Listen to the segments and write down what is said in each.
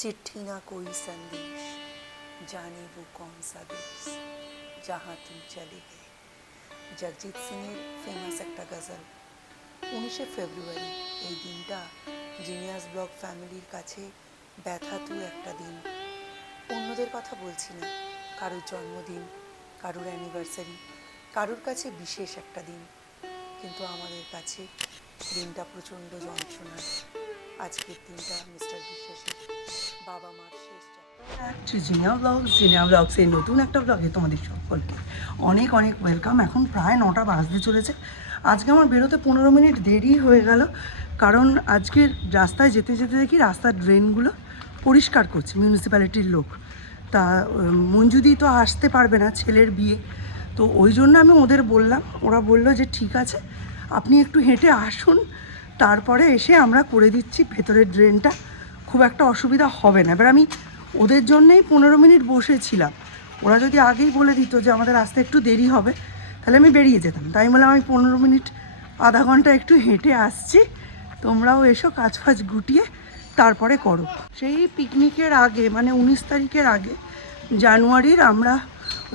चिट्ठी ना कोई संदेश, जाने वो कौन सा देश जहाँ तुम चले गए। জগজিৎ সিংয়ের ফেমাস একটা গজল। 19শে ফেব্রুয়ারি এই দিনটা জিনিয়াস ব্লগ ফ্যামিলির কাছে ব্যথাতু একটা দিন। অন্যদের কথা বলছি না, কারোর জন্মদিন, কারোর অ্যানিভার্সারি, কারোর কাছে বিশেষ একটা দিন, কিন্তু আমাদের কাছে দিনটা প্রচণ্ড যন্ত্রণার। আজকের দিনটা মিস্টার বিশ্বাসের বাবা মার শেষ জিনিয়া ব্লগসের নতুন একটা ব্লগে তোমাদের সকলকে অনেক অনেক ওয়েলকাম। এখন প্রায় 9টা বাজতে চলেছে। আজকে আমার বেরোতে 15 মিনিট দেরি হয়ে গেল, কারণ আজকে রাস্তায় যেতে যেতে দেখি রাস্তার ড্রেনগুলো পরিষ্কার করছে মিউনিসিপ্যালিটির লোক। তা মঞ্জুদি তো আসতে পারবে না, ছেলের বিয়ে, তো ওই জন্য আমি ওদের বললাম, ওরা বললো যে ঠিক আছে আপনি একটু হেঁটে আসুন, তারপরে এসে আমরা করে দিচ্ছি ভেতরের ড্রেনটা, খুব একটা অসুবিধা হবে না। এবার আমি ওদের জন্যেই 15 মিনিট বসেছিলাম। ওরা যদি আগেই বলে দিত যে আমাদের আসতে একটু দেরি হবে, তাহলে আমি বেরিয়ে যেতাম। তাই বলে আমি 15 মিনিট আধা ঘন্টা একটু হেঁটে আসছি, তোমরাও এসো কাজ ফাজ গুটিয়ে তারপরে করো। সেই পিকনিকের আগে মানে 19 তারিখের আগে জানুয়ারির আমরা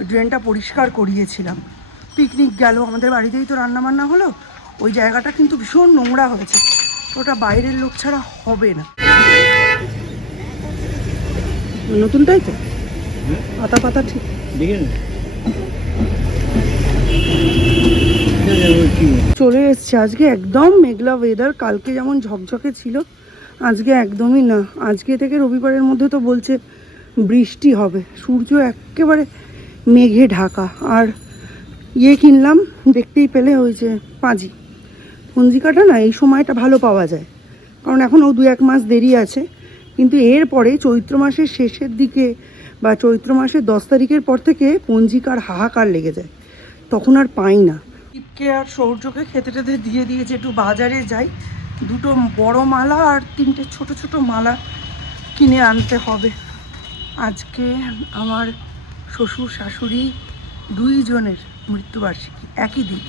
ড্রেনটা পরিষ্কার করিয়েছিলাম। পিকনিক গেল, আমাদের বাড়িতেই তো রান্নাবান্না হলো, ওই জায়গাটা কিন্তু ভীষণ নোংরা হয়েছে, ওটা বাইরের লোক ছাড়া হবে না। নতুনটাই তো পাতা পাতা ঠিক চলে এসছে। আজকে একদম মেঘলা ওয়েদার, কালকে যেমন ঝকঝকে ছিল আজকে একদমই না। আজকে থেকে রবিবারের মধ্যে তো বলছে বৃষ্টি হবে, সূর্য একেবারে মেঘে ঢাকা। আর কিনলাম, দেখতেই পেলে ওই যে পাঁজি পঞ্জিকাটা না, এই সময়টা ভালো পাওয়া যায়, কারণ এখনও 2-1 মাস দেরি আছে। কিন্তু এরপরে চৈত্র মাসের শেষের দিকে বা চৈত্র মাসের 10 তারিখের পর থেকে পঞ্জিকার হাহাকার লেগে যায়, তখন আর পাই না। টিপকে আর সৌর্যকে খেতে টেতে দিয়ে দিয়েছে, একটু বাজারে যাই, 2টো বড় মালা আর 3টে ছোট ছোট মালা কিনে আনতে হবে। আজকে আমার শ্বশুর শাশুড়ি 2 জনের মৃত্যুবার্ষিকী একই দিন।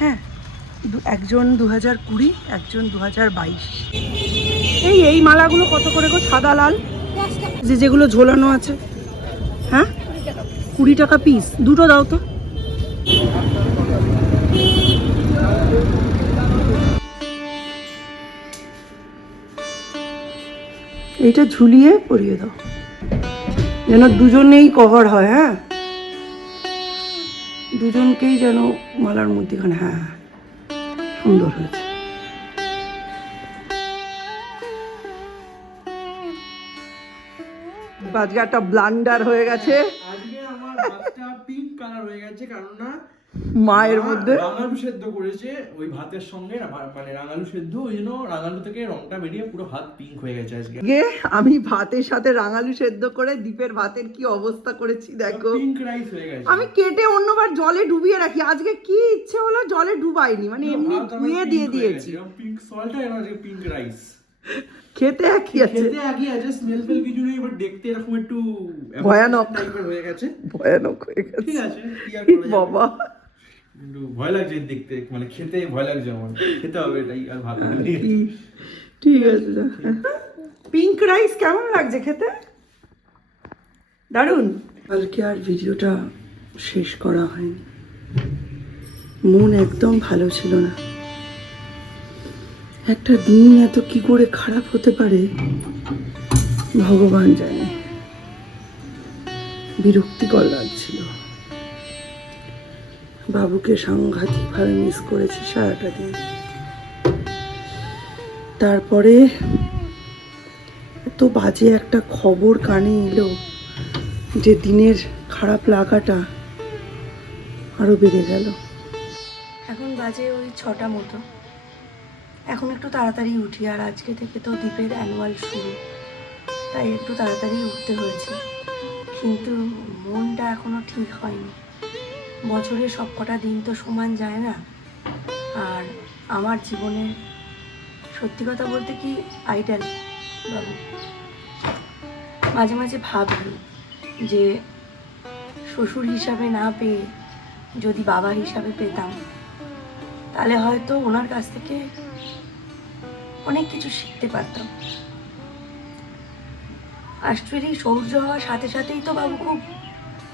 হ্যাঁ, একজন 2020, একজন 2022। এই মালাগুলো কত করে গো? সাদা লাল যেগুলো ঝোলানো আছে, হ্যাঁ 20 টাকা পিস। 2টো দাও তো। এইটা ঝুলিয়ে পরিয়ে দাও যেন দুজনেই কভার হয়। হ্যাঁ, দুজনকেই যেন মালার মধ্যেখানে। হ্যাঁ, সুন্দর হয়েছে। আজকে একটা ব্লান্ডার হয়ে গেছে। আজকে আমার ভাতটা পিঙ্ক কালার হয়ে গেছে, কারণ না মায়ের মধ্যে রাঙালু সেদ্ধ করেছে ওই ভাতের সঙ্গে, মানে রাঙালু সেদ্ধ, ওই জন্য রাঙালু থেকে রংটা বেরিয়ে পুরো ভাত পিঙ্ক হয়ে গেছে আজকে। আমি ভাতের সাথে রাঙালু সেদ্ধ করে দীপের ভাতের কি অবস্থা করেছি দেখো, পিঙ্ক রাইস হয়ে গেছে। আমি কেটে অন্যবার জলে ডুবিয়ে রাখি, আজকে কি ইচ্ছে হলো জলে ডুবাইনি, মানে এমনি ধুয়ে দিয়ে দিয়েছি। পিঙ্ক সল্ট আর আজকে পিঙ্ক রাইস। খেতে একই আছে, খেতে একই আছে, স্মেল ফেল কিছু নেই, বাট দেখতে এরকম একটু ভয়ানক টাইপের হয়ে গেছে। ভয়ানক হয়ে গেছে। ঠিক আছে, কি আর করা যাবে বাবা, একটু ভয় লাগছে দেখতে, মানে খেতে ভয় লাগছে আমার। খেতে হবে এটাই, আর ভাত নেই। ঠিক আছে। পিঙ্ক রাইস কেমন লাগছে খেতে? দারুণ। কালকে আর ভিডিওটা শেষ করা হয়নি, মন একদম ভালো ছিল না। একটা দিন এত কি করে খারাপ হতে পারে ভগবান জানে। বিরক্তিকর লাগছিল। বাবুকে সাংঘাতিকভাবে মিস করেছি সারাটা দিন। তারপরে এত বাজে একটা খবর কানে এলো যে দিনের খারাপ লাগাটা আরো বেড়ে গেল। এখন বাজে ওই 6টা মতো। এখন একটু তাড়াতাড়ি উঠি, আর আজকে থেকে তো দ্বীপের অ্যানুয়াল শুরু, তাই একটু তাড়াতাড়ি উঠতে হয়েছে। কিন্তু মনটা এখনো ঠিক হয়নি। বছরে সব কটা দিন তো সমান যায় না। আর আমার জীবনে সত্যি কথা বলতে কি আইডল বাবু। মাঝে মাঝে ভাবি যে শ্বশুর হিসাবে না পেয়ে যদি বাবা হিসাবে পেতাম, তাহলে হয়তো ওনার কাছ থেকে অনেক কিছু শিখতে পারতাম। অ্যাকচুয়ালি সৌর্য হওয়ার সাথে সাথেই তো বাবু খুব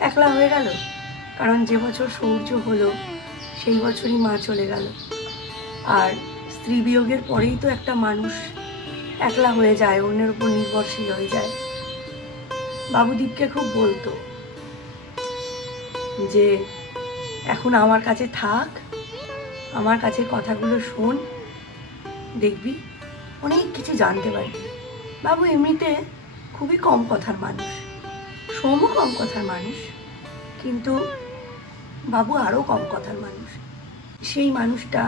একলা হয়ে গেল, কারণ যে বছর সৌর্য হলো সেই বছরই মা চলে গেল। আর স্ত্রী বিয়োগের পরেই তো একটা মানুষ একলা হয়ে যায়, অন্যের উপর নির্ভরশীল হয়ে যায়। বাবু দীপকে খুব বলতো যে এখন আমার কাছে থাক, আমার কাছে কথাগুলো শোন, দেখবি অনেক কিছু জানতে পারবি। বাবু এমনিতে খুবই কম কথার মানুষ, সোমও কম কথার মানুষ, কিন্তু বাবু আরও কম কথার মানুষ। সেই মানুষটা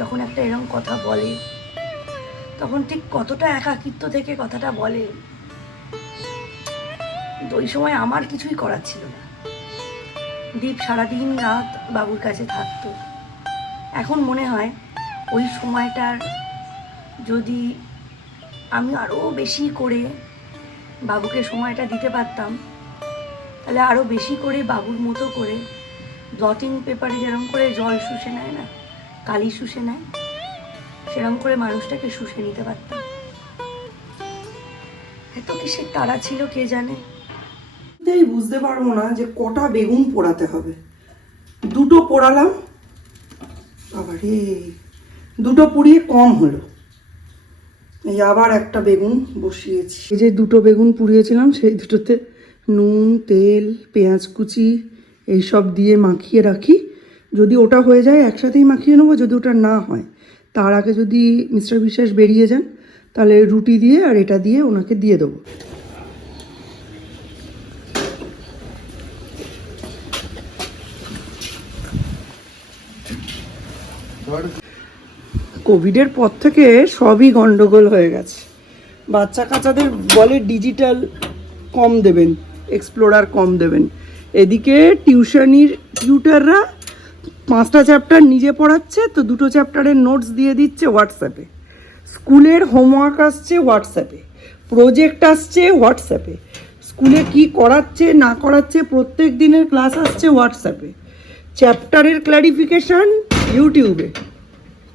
যখন একটা এরকম কথা বলে তখন ঠিক কতটা একাকিত্ব থেকে কথাটা বলে, কিন্তু ওই সময় আমার কিছুই করার ছিল না। দীপ সারাদিন রাত বাবুর কাছে থাকতো। এখন মনে হয় ওই সময়টার যদি আমি আরও বেশি করে বাবুকে সময়টা দিতে পারতাম, তাহলে আরও বেশি করে বাবুর মতো করে ব্লটিং পেপারে যেরকম করে জল শুষে নেয় না, কালি শুষে নেয়, সেরকম করে মানুষটাকে শুষে নিতে পারতাম। এত কিসের তাড়া ছিল কে জানে। বুঝতে পারবো না যে কটা বেগুন পোড়াতে হবে। দুটো পোড়ালাম, আবারে দুটো পুড়িয়ে কম হলো, এই আবার একটা বেগুন বসিয়েছি। এই যে দুটো বেগুন পুড়িয়েছিলাম সেই দুটোতে নুন, তেল, পেঁয়াজ কুচি এইসব দিয়ে মাখিয়ে রাখি। যদি ওটা হয়ে যায় একসাথেই মাখিয়ে নেবো, যদি ওটা না হয় তার আগে যদি মিস্টার বিশ্বাস বেরিয়ে যান তাহলে রুটি দিয়ে আর এটা দিয়ে ওনাকে দিয়ে দেবো। কোভিডের পর থেকে সবই গন্ডগোল হয়ে গেছে। বাচ্চা কাচ্চাদের বলে ডিজিটাল কম দেবেন, এক্সপ্লোরার কম দেবেন। এদিকে টিউটাররা 5টা চ্যাপ্টার নিজে পড়াচ্ছে, তো 2টো চ্যাপ্টারের নোটস দিয়ে দিচ্ছে হোয়াটসঅ্যাপে। স্কুলের হোমওয়ার্ক আসছে হোয়াটসঅ্যাপে, প্রজেক্ট আসছে হোয়াটসঅ্যাপে, স্কুলে কি করাচ্ছে না করাচ্ছে প্রত্যেক দিনের ক্লাস আসছে হোয়াটসঅ্যাপে, চ্যাপ্টারের ক্ল্যারিফিকেশান ইউটিউবে।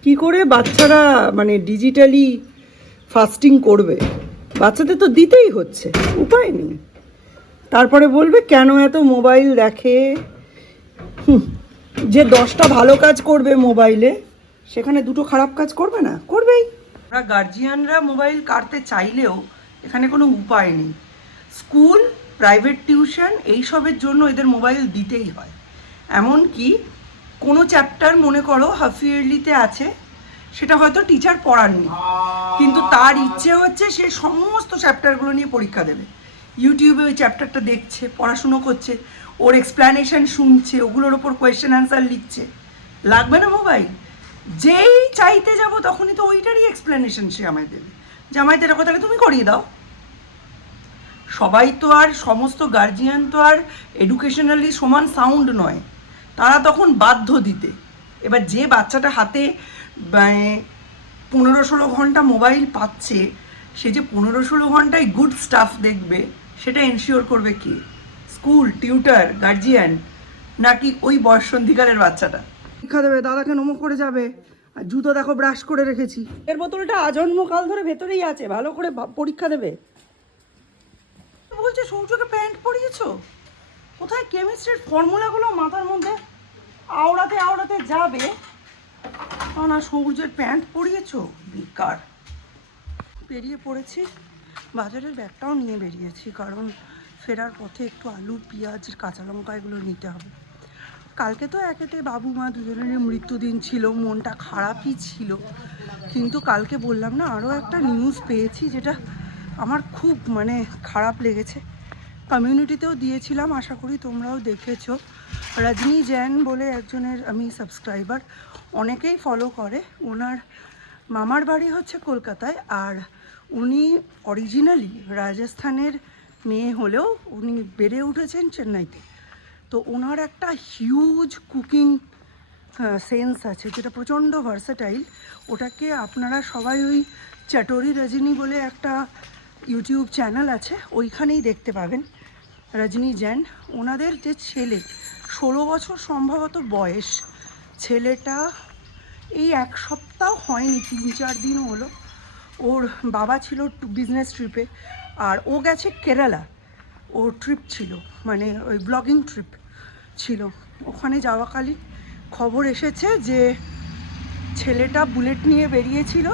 কি করে বাচ্চারা মানে ডিজিটালি ফাস্টিং করবে? বাচ্চাদের তো দিতেই হচ্ছে, উপায় নেই। তারপরে বলবে কেন এত মোবাইল দেখে। যে 10টা ভালো কাজ করবে মোবাইলে, সেখানে 2টো খারাপ কাজ করবে না? করবেই। আমরা গার্জিয়ানরা মোবাইল কাটতে চাইলেও এখানে কোনো উপায় নেই। স্কুল, প্রাইভেট টিউশন এইসবের জন্য এদের মোবাইল দিতেই হয়। এমনকি কোনো চ্যাপ্টার মনে করো হাফ ইয়ারলিতে আছে, সেটা হয়তো টিচার পড়াননি, কিন্তু তার ইচ্ছে হচ্ছে সে সমস্ত চ্যাপ্টারগুলো নিয়ে পরীক্ষা দেবে। ইউটিউবে ওই চ্যাপ্টারটা দেখছে, পড়াশুনো করছে, ওর এক্সপ্ল্যানেশন শুনছে, ওগুলোর ওপর কোয়েশ্চেন অ্যান্সার লিখছে। লাগবে না মোবাইল? যেই চাইতে যাব তখনই তো ওইটারই এক্সপ্ল্যানেশন সে আমায় দেবে, যে আমায় এটা কথাটা তুমি করিয়ে দাও। সবাই তো আর, সমস্ত গার্জিয়ান তো আর এডুকেশনালি সমান সাউন্ড নয়, তারা তখন বাধ্য দিতে। এবার যে বাচ্চাটা হাতে 15-16 ঘন্টা মোবাইল পাচ্ছে, সে যে 15-16 ঘন্টায় গুড স্টাফ দেখবে সেটা এনশিওর করবে কি? স্কুল, টিউটার, গার্জিয়ান, নাকি ওই বয়ঃসন্ধিকালের বাচ্চাটা? শিক্ষা দেবে, দাদাকে নমো করে যাবে। আর জুতো দেখো ব্রাশ করে রেখেছি, এর বোতলটা আজন্মকাল ধরে ভেতরেই আছে, ভালো করে পরীক্ষা দেবে। বলছে সৌর্যকে প্যান্ট পরিয়েছো? কোথায় কেমিস্ট্রির ফর্মুলাগুলো মাথার মধ্যে আওড়াতে আওড়াতে যাবে, না সৌর্যের প্যান্ট পরিয়েছো? বেকার। বেরিয়ে পড়েছি, বাজারের ব্যাগটাও নিয়ে বেরিয়েছি, কারণ ফেরার পথে একটু আলু, পেঁয়াজ, কাঁচা লঙ্কা এগুলো নিতে হবে। কালকে তো একেতে বাবু মা দুজনেরই মৃত্যুদিন ছিল, মনটা খারাপই ছিল, কিন্তু কালকে বললাম না আরও একটা নিউজ পেয়েছি যেটা আমার খুব মানে খারাপ লেগেছে। কমিউনিটিতেও দিয়েছিলাম, আশা করি তোমরাও দেখেছো। রজনী জৈন বলে একজনের আমি সাবস্ক্রাইবার, অনেকেই ফলো করে। ওনার মামার বাড়ি হচ্ছে কলকাতায়, আর উনি অরিজিনালি রাজস্থানের মেয়ে হলেও উনি বেড়ে উঠেছেন চেন্নাইতে। তো ওনার একটা হিউজ কুকিং সেন্স আছে, যেটা প্রচণ্ড ভার্সেটাইল। ওটাকে আপনারা সবাই ওই চটোরি রজনী বলে একটা ইউটিউব চ্যানেল আছে, ওইখানেই দেখতে পাবেন। রজনী জৈন, ওনাদের যে ছেলে 16 বছর সম্ভবত বয়স, ছেলেটা এই 1 সপ্তাহ হয়নি, 3-4 দিন হলো, ওর বাবা ছিল বিজনেস ট্রিপে, আর ও গেছে কেরালা, ও ট্রিপ ছিল, মানে ওই ব্লগিং ট্রিপ ছিল। ওখানে যাওয়াকালীন খবর এসেছে যে ছেলেটা বুলেট নিয়ে বেরিয়েছিল,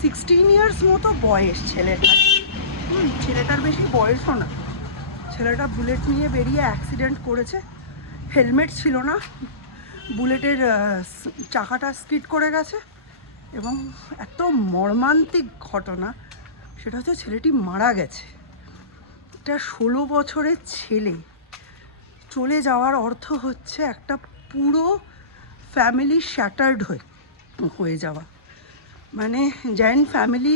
16 ইয়ার্স মতো বয়স ছেলেটার। ছেলেটার বেশি বয়সও না। ছেলেটা বুলেট নিয়ে বেরিয়ে অ্যাক্সিডেন্ট করেছে, হেলমেট ছিল না, বুলেটের চাকাটা স্কিড করে গেছে এবং এত মর্মান্তিক ঘটনা, সেটা হচ্ছে ছেলেটি মারা গেছে। এটা 16 বছরের ছেলে। চলে যাওয়ার অর্থ হচ্ছে একটা পুরো ফ্যামিলি শ্যাটার্ড হয়ে যাওয়া, মানে জয়েন্ট ফ্যামিলি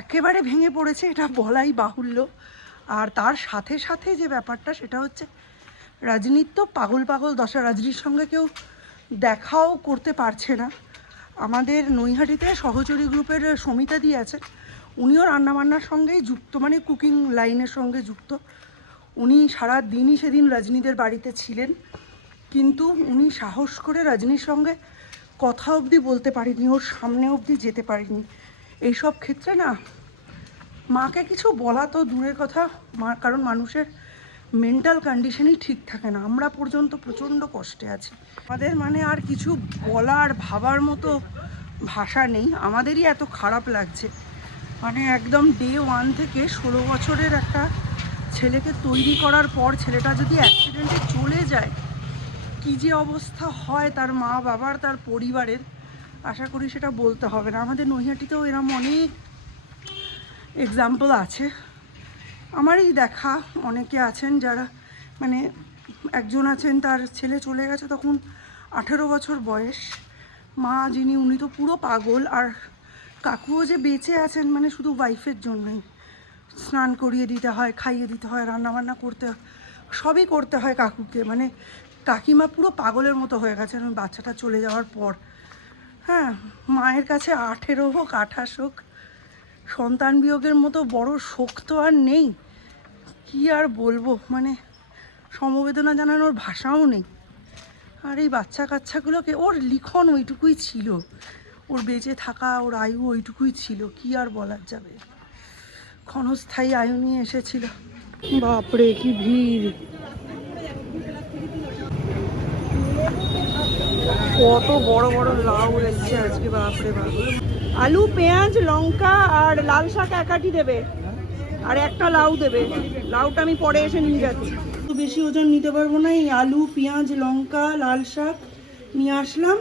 একেবারে ভেঙে পড়েছে, এটা বলাই বাহুল্য। আর তার সাথে সাথে যে ব্যাপারটা সেটা হচ্ছে রজনীর তো পাগল পাগল দশা, রজনীর সঙ্গে কেউ দেখাও করতে পারছে না। আমাদের নৈহাটিতে সহচরী গ্রুপের সমিতাদি আছেন, উনিও রান্নাবান্নার সঙ্গেই যুক্ত, মানে কুকিং লাইনের সঙ্গে যুক্ত। উনি সারা দিনই সেদিন রজনীদের বাড়িতে ছিলেন, কিন্তু উনি সাহস করে রজনীর সঙ্গে কথা অবধি বলতে পারেনি, ওর সামনে অবধি যেতে পারেনি। এইসব ক্ষেত্রে না মাকে কিছু বলা তো দূরের কথা, কারণ মানুষের মেন্টাল কন্ডিশনই ঠিক থাকে না। আমরা পর্যন্ত প্রচণ্ড কষ্টে আছি, আমাদের মানে আর কিছু বলার ভাবার মতো ভাষা নেই। আমাদেরই এত খারাপ লাগছে, মানে একদম ডে 1 থেকে 16 বছরের একটা ছেলেকে তৈরি করার পর ছেলেটা যদি অ্যাক্সিডেন্টে চলে যায়, কী যে অবস্থা হয় তার মা বাবার, তার পরিবারের, আশা করি সেটা বলতে হবে না। আমাদের নৈহাটিতেও এরম অনেক এক্সাম্পল আছে, আমারই দেখা অনেকে আছেন যারা, মানে একজন আছেন তার ছেলে চলে গেছে তখন 18 বছর বয়স, মা যিনি উনি তো পুরো পাগল, আর কাকুও যে বেঁচে আছেন মানে শুধু ওয়াইফের জন্যই। স্নান করিয়ে দিতে হয়, খাইয়ে দিতে হয়, রান্নাবান্না করতে হয়, সবই করতে হয় কাকুকে, মানে কাকিমা পুরো পাগলের মতো হয়ে গেছেন ওই বাচ্চাটা চলে যাওয়ার পর। হ্যাঁ, মায়ের কাছে 18 হোক 28 হোক, সন্তান বিয়োগের মতো বড় শোক তো আর নেই, কি আর বলবো, মানে সমবেদনা জানানোর ভাষাও নেই। আর এই বাচ্চা কাচ্চাগুলোকে, ওর লিখন ওইটুকুই ছিল, ওর বেঁচে থাকা, ওর আয়ু ওইটুকুই ছিল, কি আর বলার যাবে। ক্ষণস্থায়ী আয়ু নিয়ে এসেছিল। বাপরে কি ভিড়, কত বড় বড় লাউ এসছে আজকে, বাপরে বাপ। আলু, পেঁয়াজ, লঙ্কা আর লাল শাক একাটি দেবে, আর একটা লাউ দেবে। লাউটা আমি পরে এসে নিয়ে যাচ্ছি, একটু বেশি ওজন নিতে পারবো না। এই আলু, পেঁয়াজ, লঙ্কা, লাল শাক নিয়ে আসলাম।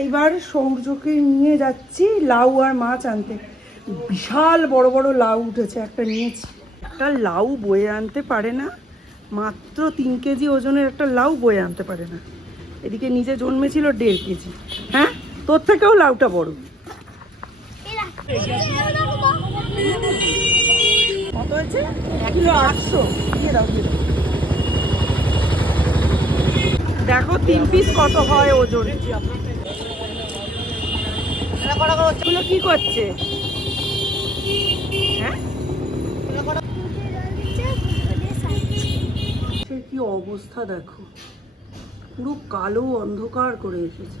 এইবার সৌর্যকে নিয়ে যাচ্ছি লাউ আর মাছ আনতে। বিশাল বড় বড় লাউ উঠেছে, একটা নিয়েছি। একটা লাউ বয়ে আনতে পারে না, মাত্র 3 কেজি ওজনের একটা লাউ বয়ে আনতে পারে না। এদিকে নিচে জন্মেছিল 1.5 কেজি। হ্যাঁ, তোর থেকেও লাউটা বড়। কত হয়েছে? 1 কিলো 800। দিয়ে দাও, দিয়ে দাও। দেখো 3 পিস কত হয় ওজন। এগুলো কি করছে? হ্যাঁ, সে কি অবস্থা দেখো, পুরো কালো অন্ধকার করে এসেছে।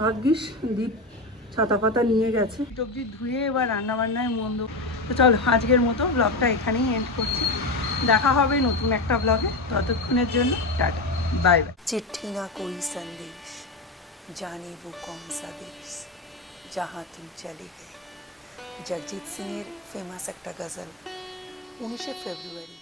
ভাগ্যিস দীপ ছাতা পাতা নিয়ে গেছে। সবজি ধুয়ে এবার রান্নাবান্নায় মন দেবো। তো চলো, আজকের মতো ব্লগটা এখানেই এন্ড করছি। দেখা হবে নতুন একটা ব্লগে, ততক্ষণের জন্য টাটা, বাই বাই। चिट्ठी ना कोई संदेश, जाने वो कौन सा देश जहाँ तुम चले गए। जगजीत सिंहेर फेमास একটা গজল, 19 ফেব্রুয়ারি।